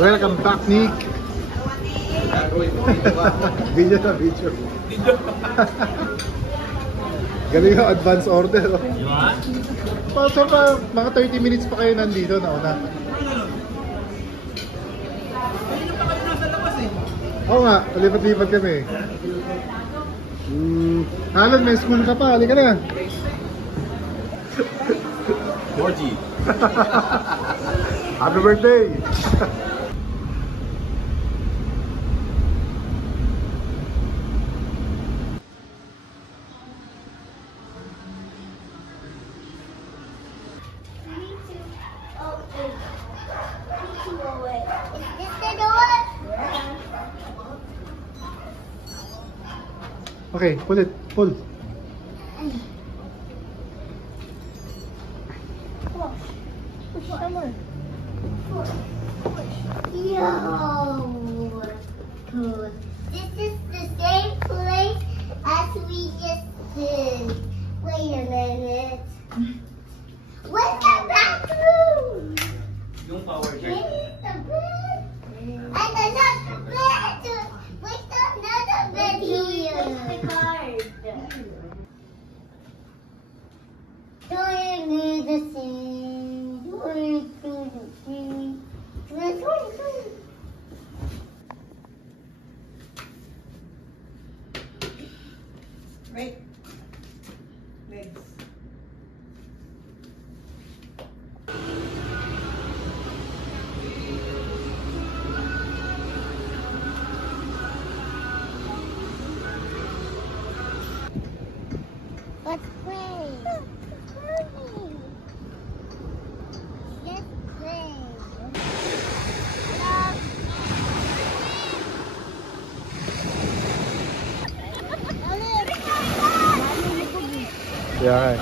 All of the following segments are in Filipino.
Welcome back, Nick. Video na video. Galing yung advance order. So pa, mga 30 minutes pa kayo nandito na una. Kanina pa kayo nasa labas eh. Oo nga, lipat-lipat kami. Alan, may school ka pa. Halika na. Georgie. Happy birthday! Okay, pull it. Pull. Yo, this is the same place as we just did. Wait a minute. Where's the bathroom? Yung power check. Here's the bed. And another bed. Where's another bed here? The card. Do you need the seat? Do you need the seat? Wait. Legs. Let's play. Let's play. Yeah.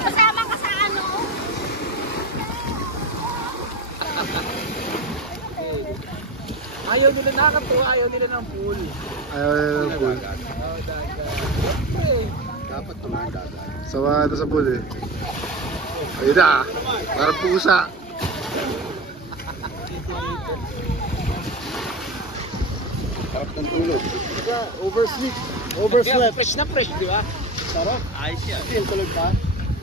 Kasama ka sa ano? Ayaw nila nakakatuwa, ayaw nila ng pool. Ayaw na ng pool. Dapat tumagagat. Sawa na sa pool eh. Ayun na. Parang pusa. Sarap ng tulog. Oversleep. Overslept. Fresh na fresh, di ba? Sarap. Ayos yan. Hindi, tulog pa.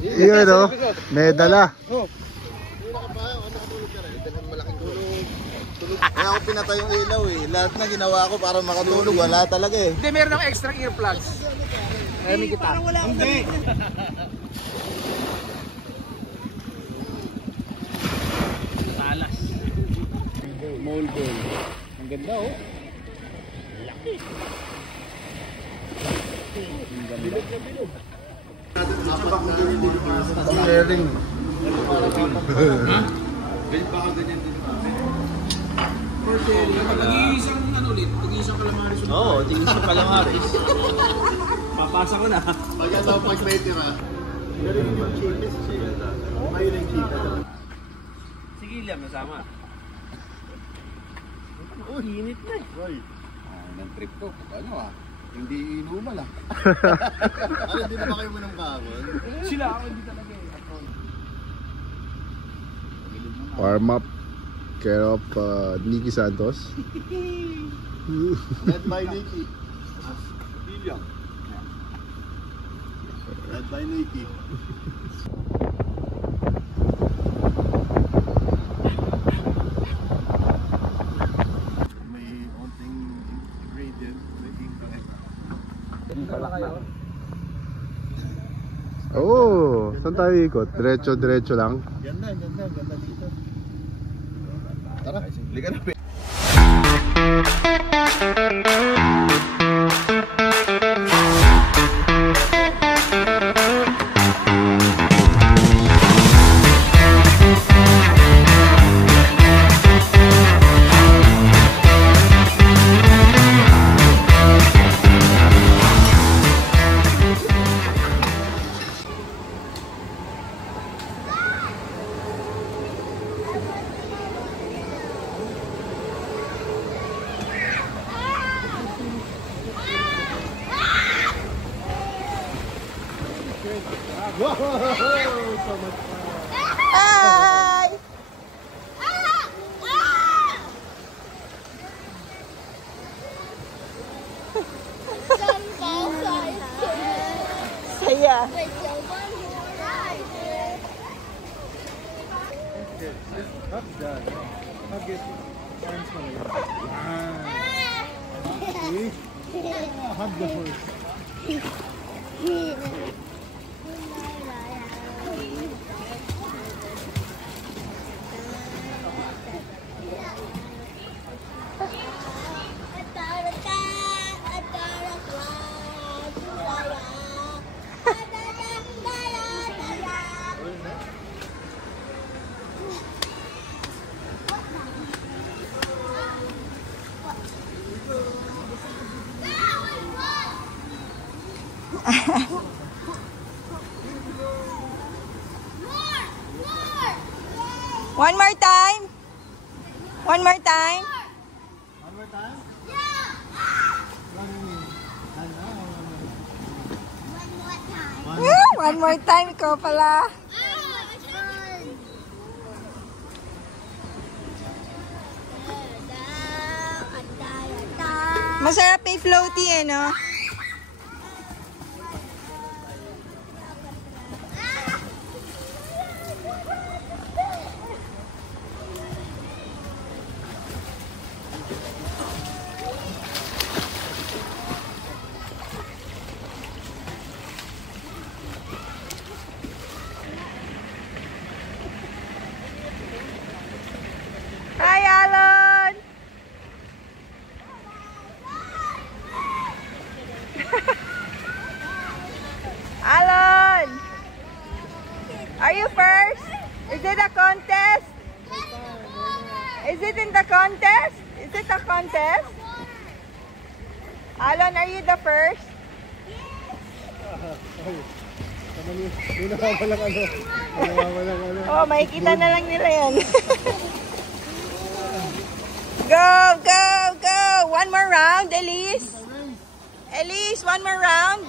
Iyon o. May dala. Oh. Hindi ka pa, nakatulog ka rin. Ito ng malaking tulog. Kaya ako pinatay yung ilaw eh. Lahat na ginawa ko para makatulog. Wala talaga eh. Hindi, meron akong extra earplugs. Kaya may kita. Parang wala akong Hindi. Talas. Mole ball. Ang ganda oh. Laki. Bilog na bilog. Ang sharing. Nag-iisang ano ulit, nag-iisang calamaris. Oo, tingin sa calamaris. Papasa ko na. Pagka daw pag may tira. Galing yung chicken. Mayroon yung chicken. Sige, Liam, nasama. Oh, init na eh. Roy, ng trip ko. Ano ah? Hindi inuman lang. Ano, hindi na ba kayo mo ng kahapon? Sila ako hindi talaga eh. Warm up. Care of Nicky Santos. Led by Nicky. million. Led by Nikki. May onting ingredient, naging Oh, saan tayo ikot? Diretso lang. Ganda dito. Tara, liga na. Hi! Saya. Hug that. Hug it. Hands mo na yun. Okay. Hug the horse. One more time. One more time. One more time? One more time. Ikaw pala. Masarap yung floaty eh, no? Hi, Alan! Alan! Are you first? Is it a contest? Is it in the contest? Is it a contest? Alan, are you the first? Oh, makikita na lang nila yan. Go, go, go! One more round, Elise. Elise, one more round.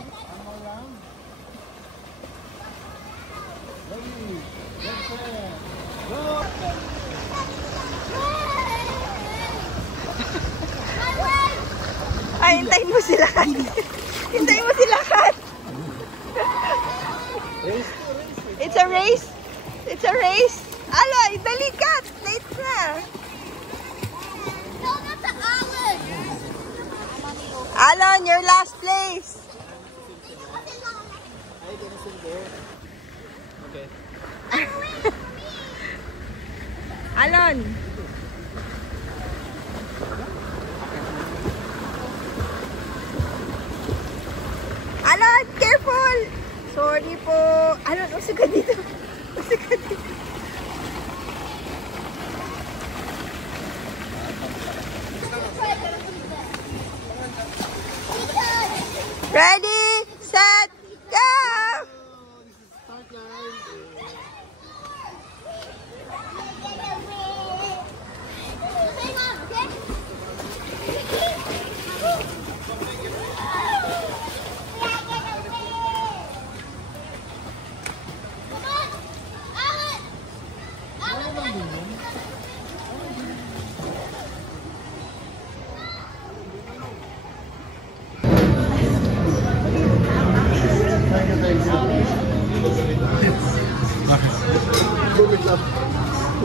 Ay, hintayin mo sila. Hintayin mo sila, Kat. It's a race. It's a race. Aloy, dali, Kat. Late na. Alon, your last place. Alon. Alon, careful. Sorry po. Alon, usog ka dito. Usog ka dito. Ready, set, go!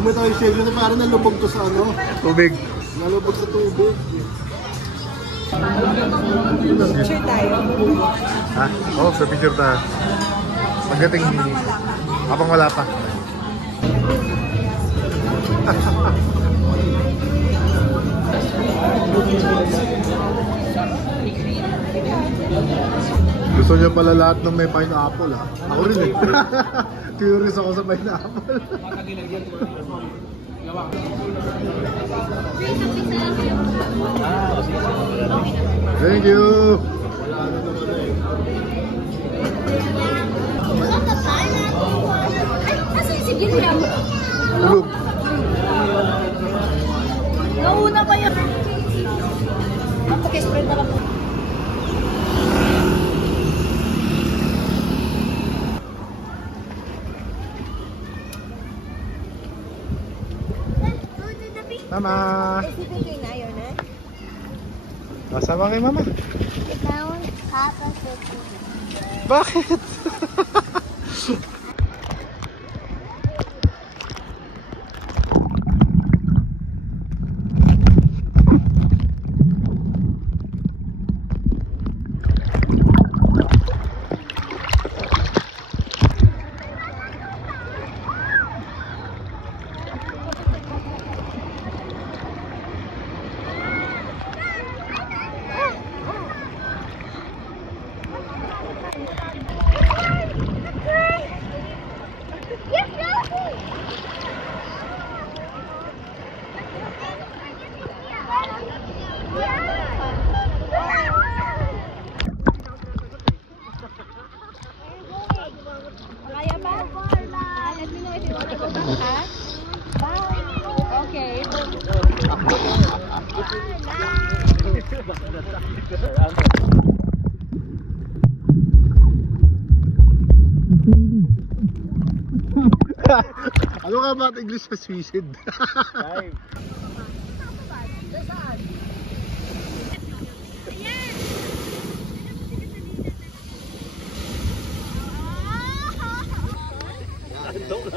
Bumitaw yung shake na parang nalubog to sa ano. Tubig. Nalubog sa tubig. Picture tayo. Ha? Oo, sa picture tayo. Pagdating hindi. Habang wala pa. Gusto niya pala lahat ng may pineapple ha. Ako rin eh. Curious ako sa pineapple. Thank you. Tulog. Nauna pa yan. Pag-spread na lang po. Mama. Isipin na yun eh. Masama kay mama. Ikaw, Papa, Bakit? Kaya ba? Let me know if you want to go back. Okay. Ano ka ba English sa suicide?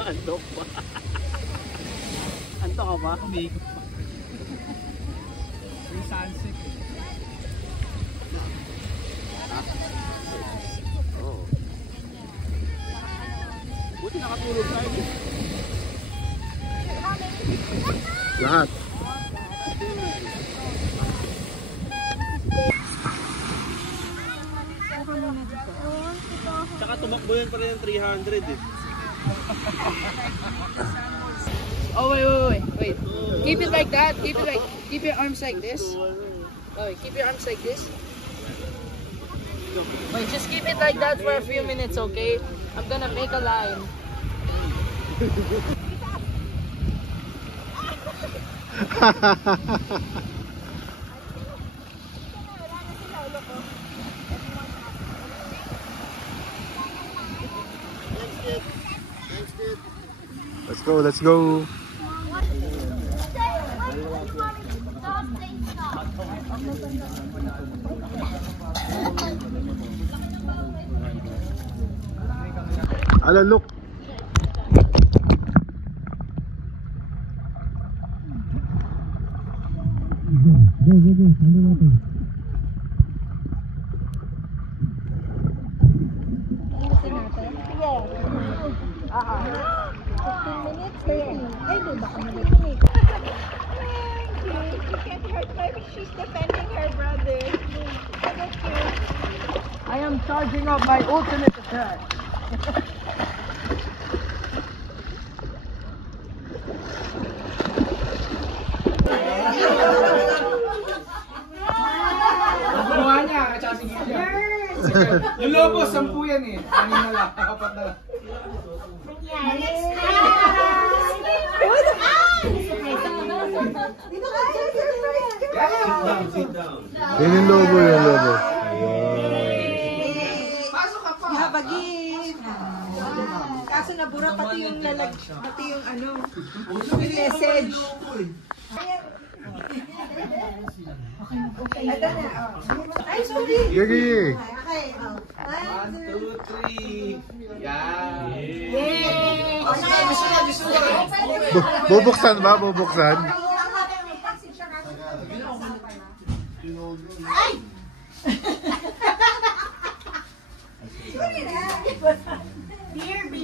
Andok pa. Andok ka ba? Kumigo pa. Yung sunset. Oh. Buti nakatulog tayo. Lahat. Tsaka tumakbo yan pala yung 300 eh. Oh wait. Keep it like that. Keep your arms like this. Oh, wait, keep your arms like this. Wait, just keep it like that for a few minutes, okay? I'm gonna make a line. Let's go. Ala, look. She's defending her brother. I am charging up my ultimate attack. Buha niya, kachasing niya. Yung lobo, 10 yan eh. Kanina lang, 4 na lang. Yun yung lobo, yung lobo. Pasok ka pa. Habagin. Kaso nabura pati yung pati yung ano, yung message. Okay. Ito na. Ay, sorry. Gagi. Okay. 1, 2, 3. Yan. Yay! Bubuksan ba? Bubuksan?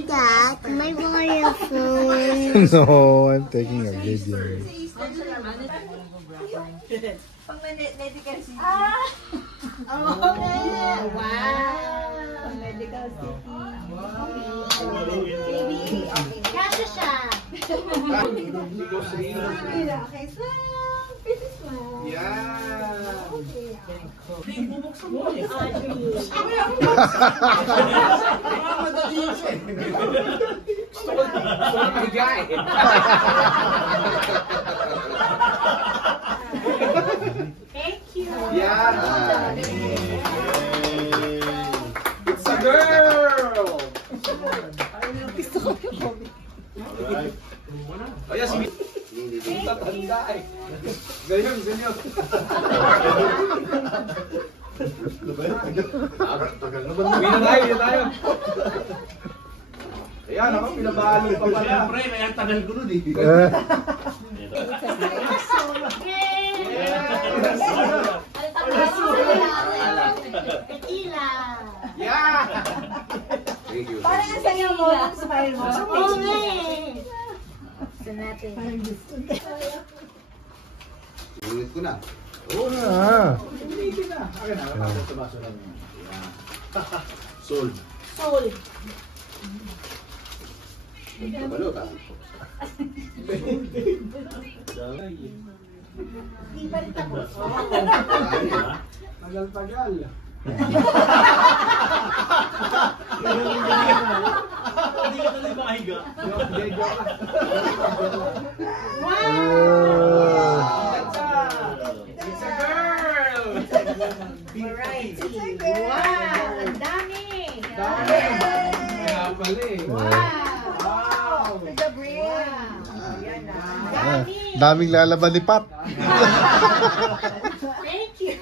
Dad, can I borrow your phone? No, I'm taking a video. Pang medical city. Oh, wow. Pang medical city. Kasha siya. Okay, so, this one. Thank you. Yeah. It's a girl. Oh, yes. Tatanda eh. Ganyan, ganyan. Uwi na tayo. Ayan, ako, pinabalo pa pala. Siyempre, kaya tagal ko nun eh. Tequila. Yeah! Parang ang saya mo, ang smile mo. Oo nga eh. Gusto natin. Ulit ko na. Ah. Tumigil na. Akin na, nakapos sa baso lang. Sold. Soul. Balot ah. Di pa rin tapos. Tagal-tagal. Hindi ka tuloy makahiga. It's a girl! Alright. Wow, ang dami. Dami! Kaya pala eh. Wow. The brain. Ah, daming lalaban ni Pat. Thank you.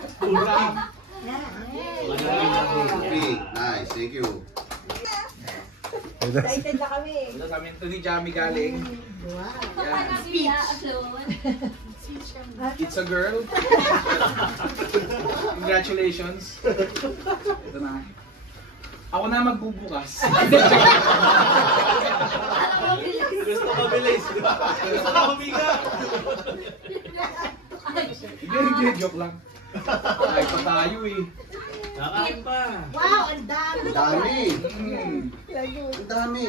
Nice, thank you. Excited na kami. Ito sa amin ito ni Jamie galing. It's a girl. Congratulations. Ito na. Ako na magbubukas. Gusto ko bilis. Gusto ko humiga. Hindi, joke lang. Ay, pa tayo eh. Nakain pa. Wow, ang dami. Ang dami. Ang dami.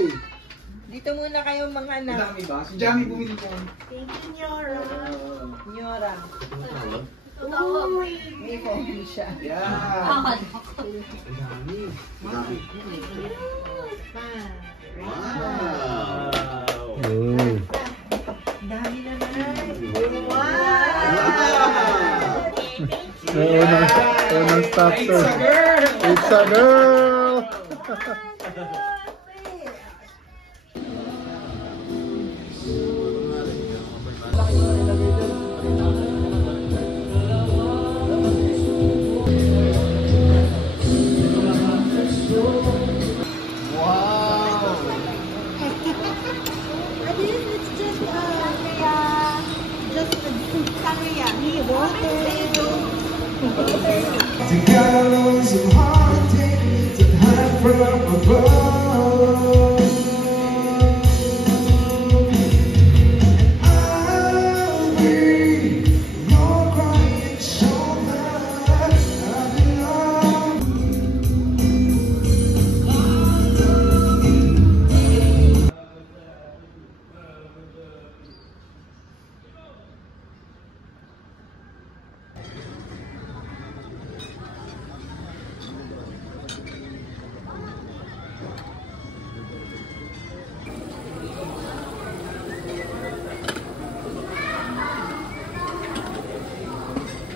Dito muna kayo mga Ang anak. dami ba? Si Jamie bumili ko. Thank you, Nyora. Nyora. Uy. May phone siya. Yeah. Wow. Oh. Dami naman. Unang stop It's to. a girl! It's a girl! The gallows of heartache to hide from above. I'll be your quiet shoulder. I belong.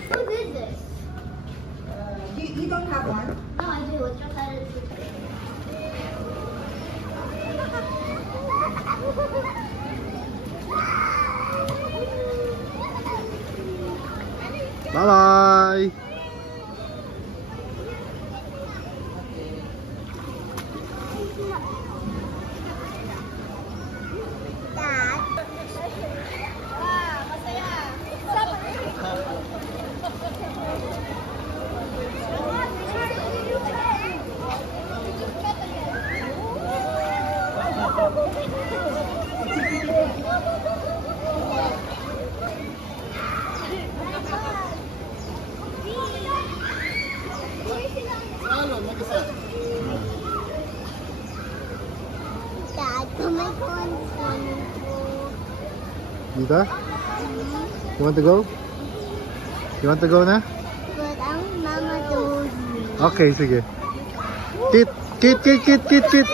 Who did this? You don't have one? No, I do. It's just that it's Bye-bye! mag-isa. Dad, can I go in the swimming pool? Dito? You want to go? You want to go na? But Mama told me. Okay, sige. Kit! Kit! Kit! Kit! Kit! Kit!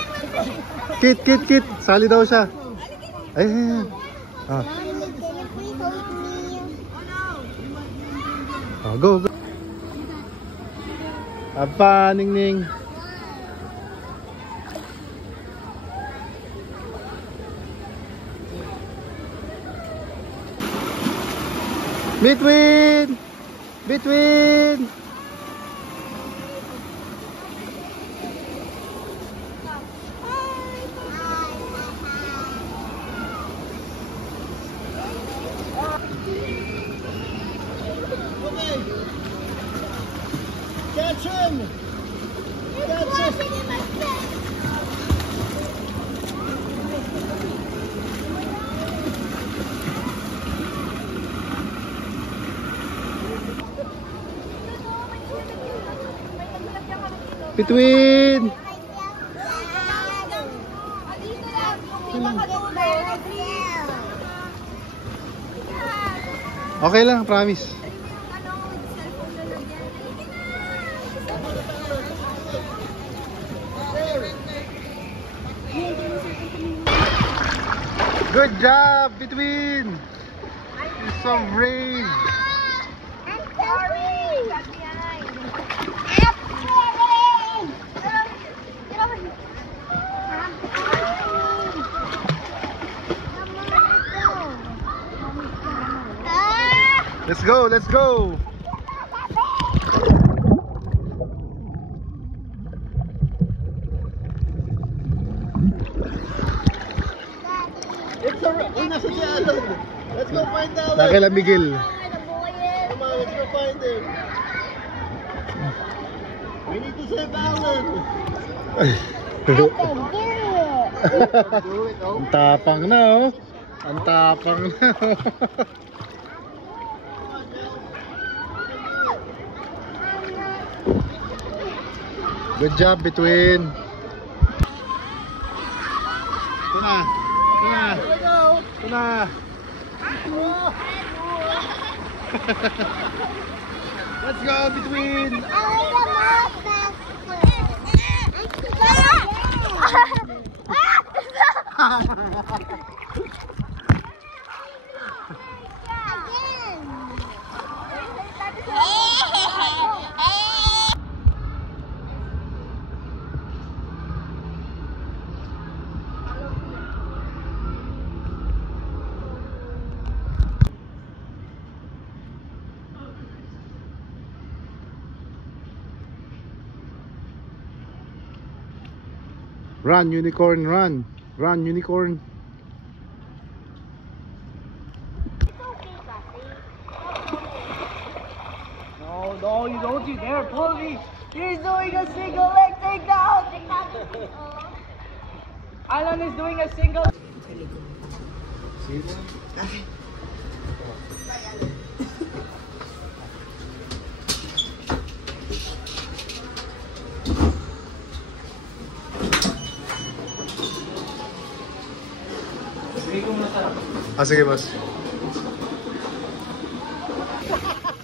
Kit! Kit! Kit! Sali daw siya. Ay, ay, ay. Ah. Mommy, can you please hold me? Oh, go, go. Apa, Ningning. Between! Between! Catch him! Catch him! Between! Okay lang, promise. Good job, Between! You're so brave! I'm sorry. Let's go, let's go! It's alright. Uy, nasa si Alan. Let's go find Alan. Nakila Miguel. Come on, let's go find him. We need to save Alan. Do it. Ang tapang na, oh. Ang tapang na, oh. Good job, Between. Ito na. Ito na. Ito na. Let's go, Between. Run, unicorn, run. Run, unicorn. No, you don't you dare pull me. He's doing a single leg takedown. Alan is doing a single. Ah, sige, boss.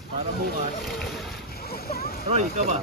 Para bukas. Roy, ikaw ba?